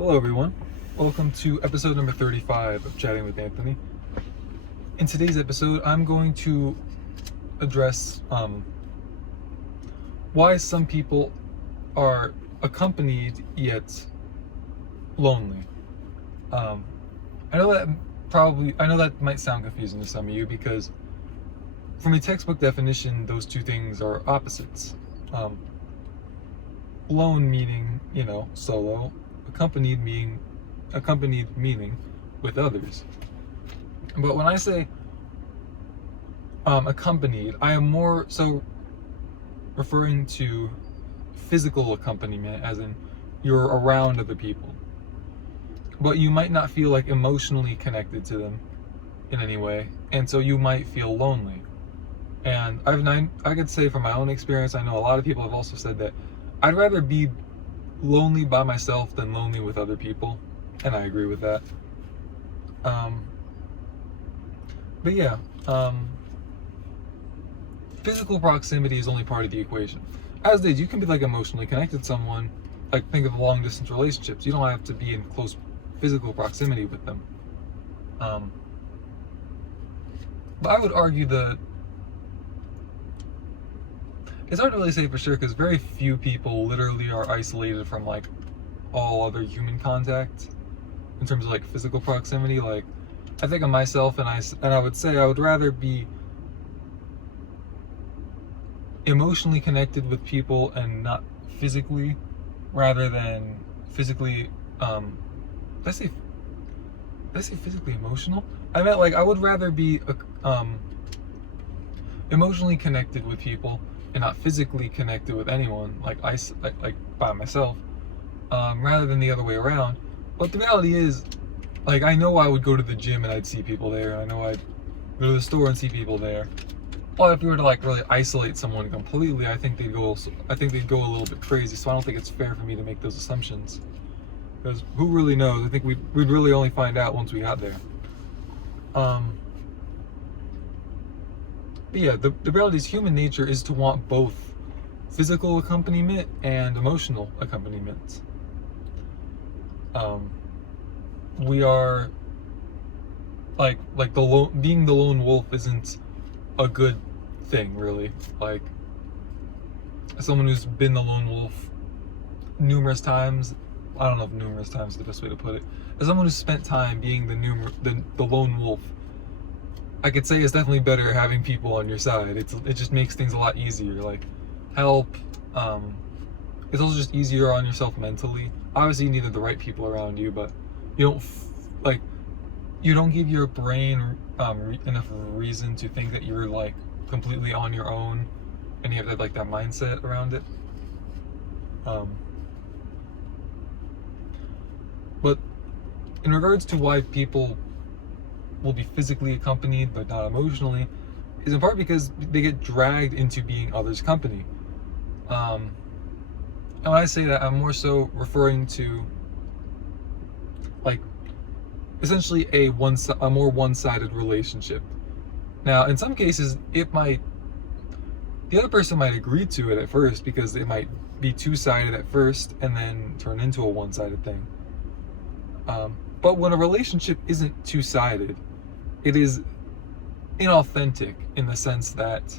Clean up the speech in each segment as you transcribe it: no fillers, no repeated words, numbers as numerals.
Hello everyone, welcome to episode number 35 of Chatting with Anthony. In today's episode, I'm going to address why some people are accompanied yet lonely. I know that might sound confusing to some of you because from a textbook definition, those two things are opposites. Lone meaning, solo, accompanied meaning with others. But when I say accompanied, I am more so referring to physical accompaniment, as in you're around other people, but you might not feel like emotionally connected to them in any way, and so you might feel lonely. And I could say from my own experience, I know a lot of people have also said that I'd rather be lonely by myself than lonely with other people, and I agree with that. But yeah, physical proximity is only part of the equation. As is, you can be like emotionally connected to someone, like think of long distance relationships. You don't have to be in close physical proximity with them. But I would argue that it's hard to really say for sure because very few people literally are isolated from like all other human contact in terms of like physical proximity. Like I think of myself and I would say I would rather be emotionally connected with people and not physically, rather than physically did I say physically emotional? I meant like I would rather be emotionally connected with people and not physically connected with anyone, like by myself, rather than the other way around. But the reality is, like, I know I would go to the gym and I'd see people there. I know I'd go to the store and see people there. But if you were to like really isolate someone completely, I think they'd go a little bit crazy. So I don't think it's fair for me to make those assumptions, because who really knows? I think we'd really only find out once we got there. But yeah, the reality is human nature is to want both physical accompaniment and emotional accompaniment. We are like being the lone wolf isn't a good thing, really. Like, as someone who's been the lone wolf numerous times, I don't know if numerous times is the best way to put it. As someone who's spent time being the lone wolf, I could say it's definitely better having people on your side. It just makes things a lot easier. Like, help. It's also just easier on yourself mentally. Obviously, you need the right people around you, but you don't give your brain enough reason to think that you're like completely on your own, and you have that that mindset around it. But in regards to why people will be physically accompanied but not emotionally, is in part because they get dragged into being others' company. And when I say that, I'm more so referring to like essentially a more one-sided relationship. Now, in some cases, the other person might agree to it at first because it might be two-sided at first and then turn into a one-sided thing. But when a relationship isn't two-sided, it is inauthentic in the sense that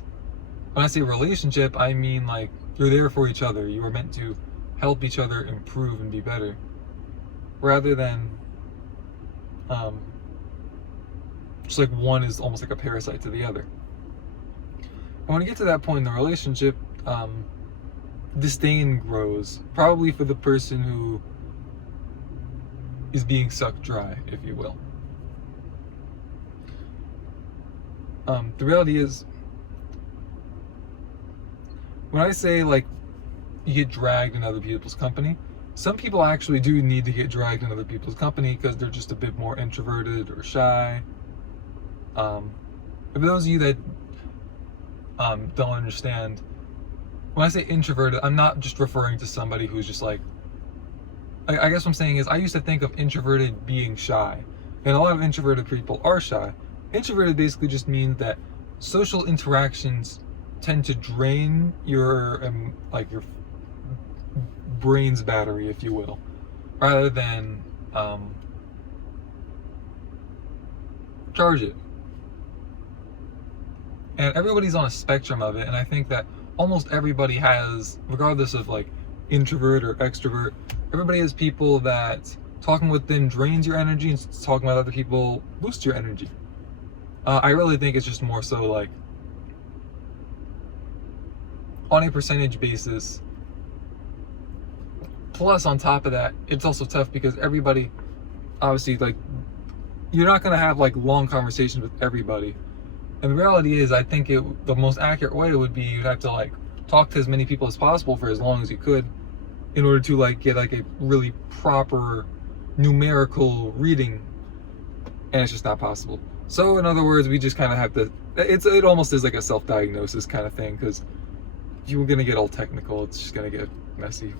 when I say relationship, I mean like you're there for each other. You are meant to help each other improve and be better, rather than just like one is almost like a parasite to the other. And when you get to that point in the relationship, disdain grows, probably for the person who is being sucked dry, if you will. The reality is, when I say like you get dragged in other people's company, some people actually do need to get dragged in other people's company because they're just a bit more introverted or shy. For those of you that don't understand, when I say introverted, I'm not just referring to somebody who's just like, I guess what I'm saying is I used to think of introverted being shy, and a lot of introverted people are shy. Introverted basically just means that social interactions tend to drain your brain's battery, if you will. rather than charge it. And everybody's on a spectrum of it, and I think that almost everybody has, regardless of like introvert or extrovert, everybody has people that talking with them drains your energy and talking with other people boosts your energy. I really think it's just more so like on a percentage basis. Plus, on top of that, it's also tough because everybody, obviously, like, you're not going to have like long conversations with everybody. And the reality is, I think the most accurate way would be you'd have to like talk to as many people as possible for as long as you could in order to like get like a really proper numerical reading, and it's just not possible. So in other words, we just kind of have to, it almost is like a self-diagnosis kind of thing, because if you were going to get all technical, it's just going to get messy.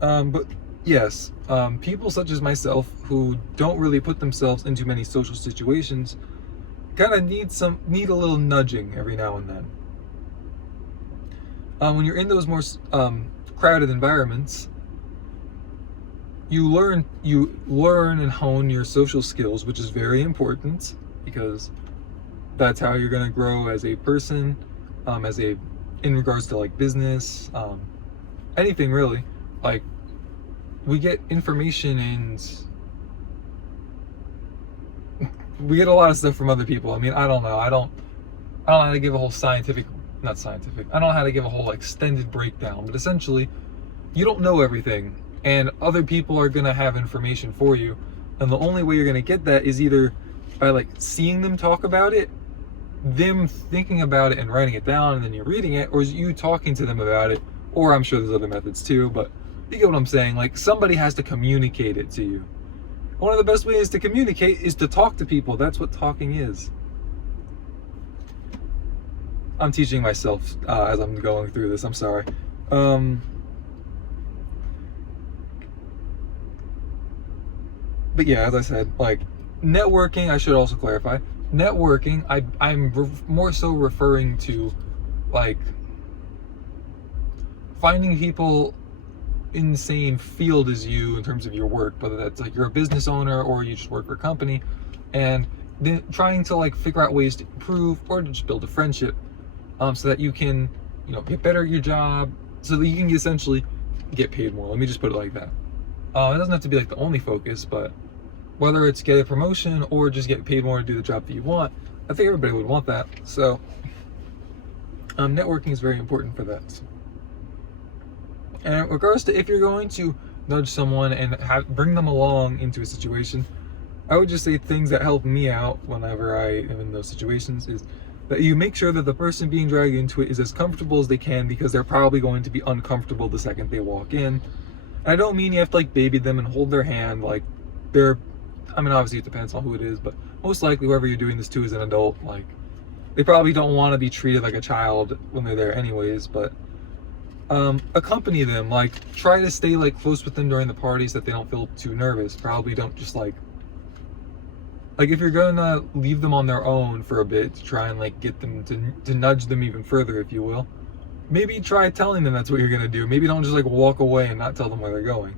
But yes, people such as myself who don't really put themselves into many social situations kind of need a little nudging every now and then. When you're in those more crowded environments, you learn and hone your social skills, which is very important, because that's how you're going to grow as a person, in regards to like business, anything really. Like, we get information and we get a lot of stuff from other people. I mean, I don't know. I don't know how to give a whole I don't know how to give a whole extended breakdown, but essentially, you don't know everything, and other people are going to have information for you. And the only way you're going to get that is either by like seeing them talk about it, them thinking about it and writing it down, and then you're reading it, or is you talking to them about it, or I'm sure there's other methods too, but you get what I'm saying. Like, somebody has to communicate it to you. One of the best ways to communicate is to talk to people. That's what talking is. I'm teaching myself as I'm going through this. I'm sorry. But yeah, as I said, like, networking, I should also clarify. Networking, I'm more so referring to, like, finding people in the same field as you in terms of your work, whether that's like you're a business owner or you just work for a company, and then trying to like figure out ways to improve or to just build a friendship, so that you can, get better at your job, so that you can essentially get paid more. Let me just put it like that. It doesn't have to be like the only focus, but whether it's get a promotion or just get paid more to do the job that you want, I think everybody would want that. So networking is very important for that. And in regards to if you're going to nudge someone and bring them along into a situation, I would just say things that help me out whenever I am in those situations is that you make sure that the person being dragged into it is as comfortable as they can, because they're probably going to be uncomfortable the second they walk in. And I don't mean you have to like baby them and hold their hand like obviously it depends on who it is, but most likely whoever you're doing this to is an adult. Like, they probably don't want to be treated like a child when they're there anyways, but accompany them, like try to stay like close with them during the party so that they don't feel too nervous. Probably don't just like if you're gonna leave them on their own for a bit to try and like get them to nudge them even further, if you will, maybe try telling them that's what you're gonna do. Maybe don't just like walk away and not tell them where they're going.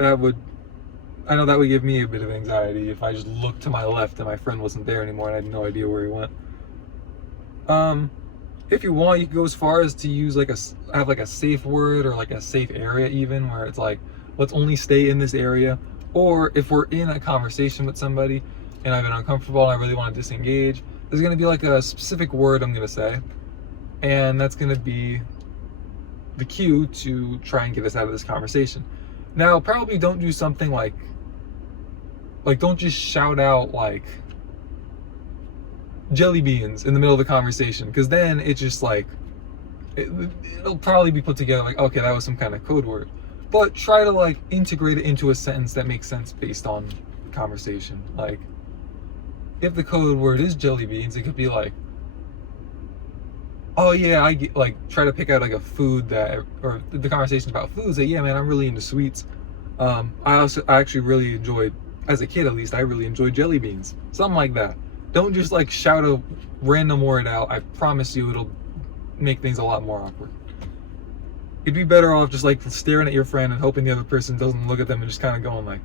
I know that would give me a bit of anxiety if I just looked to my left and my friend wasn't there anymore and I had no idea where he went. If you want, you can go as far as to use have a safe word or like a safe area, even where it's like, let's only stay in this area. Or if we're in a conversation with somebody and I've been uncomfortable and I really want to disengage, there's going to be like a specific word I'm going to say, and that's going to be the cue to try and get us out of this conversation. Now, probably don't do something like don't just shout out like jelly beans in the middle of the conversation, because then it's just like it'll probably be put together like, okay, that was some kind of code word. But try to like integrate it into a sentence that makes sense based on the conversation. Like, if the code word is jelly beans, it could be like, oh yeah, I get, like, try to pick out like a food or the conversation about foods that, yeah man, I'm really into sweets. I actually really enjoyed, as a kid at least, I really enjoyed jelly beans. Something like that. Don't just like shout a random word out. I promise you it'll make things a lot more awkward. you'd be better off just like staring at your friend and hoping the other person doesn't look at them and just kind of going like.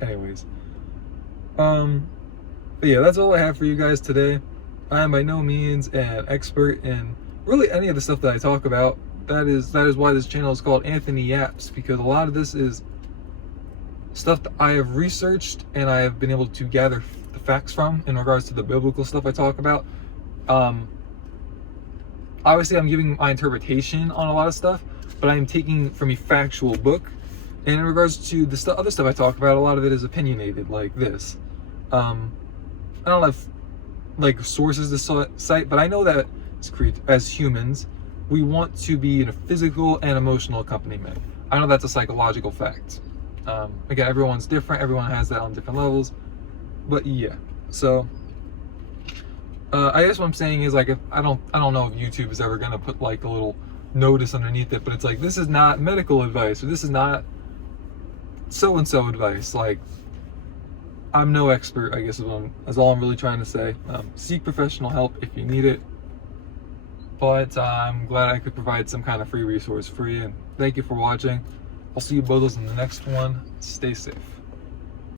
Anyways, but yeah, that's all I have for you guys today. I am by no means an expert in really any of the stuff that I talk about. That is why this channel is called Anthony Yaps, because a lot of this is stuff that I have researched and I have been able to gather the facts from in regards to the biblical stuff I talk about. Obviously I'm giving my interpretation on a lot of stuff, but I am taking from a factual book. And in regards to the other stuff I talk about, a lot of it is opinionated, like this. I don't have like sources to cite, but I know that as humans, we want to be in a physical and emotional accompaniment. I know that's a psychological fact. Again, everyone's different. Everyone has that on different levels. But yeah, so I guess what I'm saying is like, if I don't know if YouTube is ever gonna put like a little notice underneath it, but it's like, this is not medical advice, or this is not so and so advice. Like, I'm no expert, I guess is all I'm really trying to say. Seek professional help if you need it. But I'm glad I could provide some kind of free resource for you. And thank you for watching. I'll see you both in the next one. Stay safe.